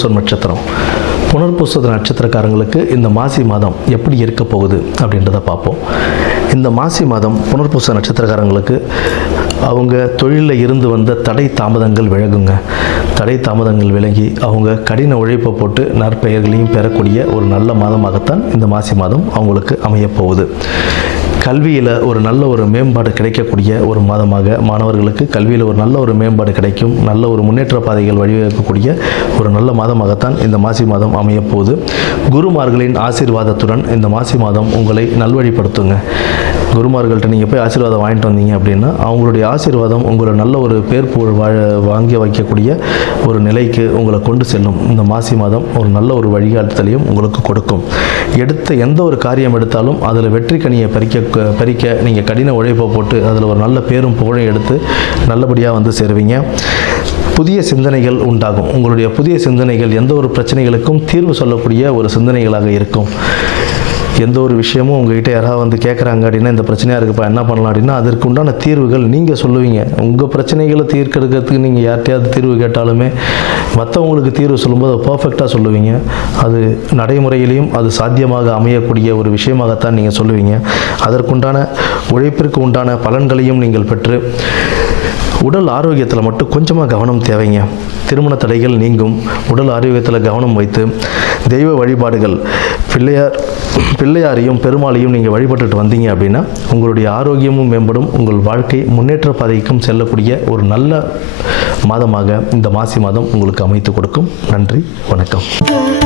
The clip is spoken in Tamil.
புனர்பூசம் நட்சத்திரம். புனர்பூச நட்சத்திரக்காரங்களுக்கு இந்த மாசி மாதம் எப்படி இருக்க போகுது அப்படின்றத பார்ப்போம். இந்த மாசி மாதம் புனர்பூச நட்சத்திரக்காரங்களுக்கு அவங்க தொழிலில் இருந்து வந்த தடை தாமதங்கள் விலகுங்க. தடை தாமதங்கள் விலகி அவங்க கடின உழைப்பை போட்டு நற்பெயர்களையும் பெறக்கூடிய ஒரு நல்ல மாதமாகத்தான் இந்த மாசி மாதம் அவங்களுக்கு அமையப்போகுது. கல்வியில் ஒரு நல்ல ஒரு மேம்பாடு கிடைக்கக்கூடிய ஒரு மாதமாக, மாணவர்களுக்கு கல்வியில் ஒரு நல்ல ஒரு மேம்பாடு கிடைக்கும், நல்ல ஒரு முன்னேற்ற பாதைகள் வழிவகுக்கக்கூடிய ஒரு நல்ல மாதமாகத்தான் இந்த மாசி மாதம் அமையப்போகுது. குருமார்களின் ஆசீர்வாதத்துடன் இந்த மாசி மாதம் உங்களை நல்வழிப்படுத்துங்க. குருமார்கள்ட்ட நீங்கள் போய் ஆசீர்வாதம் வாங்கிட்டு வந்தீங்க அப்படின்னா அவங்களுடைய ஆசீர்வாதம் உங்களை நல்ல ஒரு பேர் புகழ் வாங்கி வைக்கக்கூடிய ஒரு நிலைக்கு உங்களை கொண்டு செல்லும். இந்த மாசி மாதம் ஒரு நல்ல ஒரு வழிகாட்டுதலையும் உங்களுக்கு கொடுக்கும். எடுத்த எந்த ஒரு காரியம் எடுத்தாலும் அதில் வெற்றி கனியை பறிக்க நீங்கள் கடின உழைப்பை போட்டு அதில் ஒரு நல்ல பேரும் புகழும் எடுத்து நல்லபடியாக வந்து சேருவீங்க. புதிய சிந்தனைகள் உண்டாகும். உங்களுடைய புதிய சிந்தனைகள் எந்த ஒரு பிரச்சனைகளுக்கும் தீர்வு சொல்லக்கூடிய ஒரு சிந்தனைகளாக இருக்கும். எந்த ஒரு விஷயமும் உங்கள்கிட்ட யாராவது வந்து கேட்குறாங்க அப்படின்னா இந்த பிரச்சனையாக இருக்குப்பா என்ன பண்ணலாம் அப்படின்னா அதற்கு உண்டான தீர்வுகள் நீங்கள் சொல்லுவீங்க. உங்கள் பிரச்சனைகளை தீர்க்கிறதுக்கு நீங்கள் யார்கிட்டையாவது தீர்வு கேட்டாலுமே மற்றவங்களுக்கு தீர்வு சொல்லும்போது அதை பர்ஃபெக்டாக சொல்லுவீங்க. அது நடைமுறையிலையும் அது சாத்தியமாக அமையக்கூடிய ஒரு விஷயமாகத்தான் நீங்கள் சொல்லுவீங்க. அதற்குண்டான உழைப்பிற்கு உண்டான பலன்களையும் நீங்கள் பெற்று உடல் ஆரோக்கியத்தில் மட்டும் கொஞ்சமாக கவனம் தேவைங்க. திருமண தடைகள் நீங்கும். உடல் ஆரோக்கியத்தில் கவனம் வைத்து தெய்வ வழிபாடுகள் பிள்ளையாரையும் பெருமாளையும் நீங்கள் வழிபட்டுட்டு வந்தீங்க அப்படின்னா உங்களுடைய ஆரோக்கியமும் மேம்படும். உங்கள் வாழ்க்கை முன்னேற்ற பாதைக்கும் செல்லக்கூடிய ஒரு நல்ல மாதமாக இந்த மாசி மாதம் உங்களுக்கு அமைத்து கொடுக்கும். நன்றி, வணக்கம்.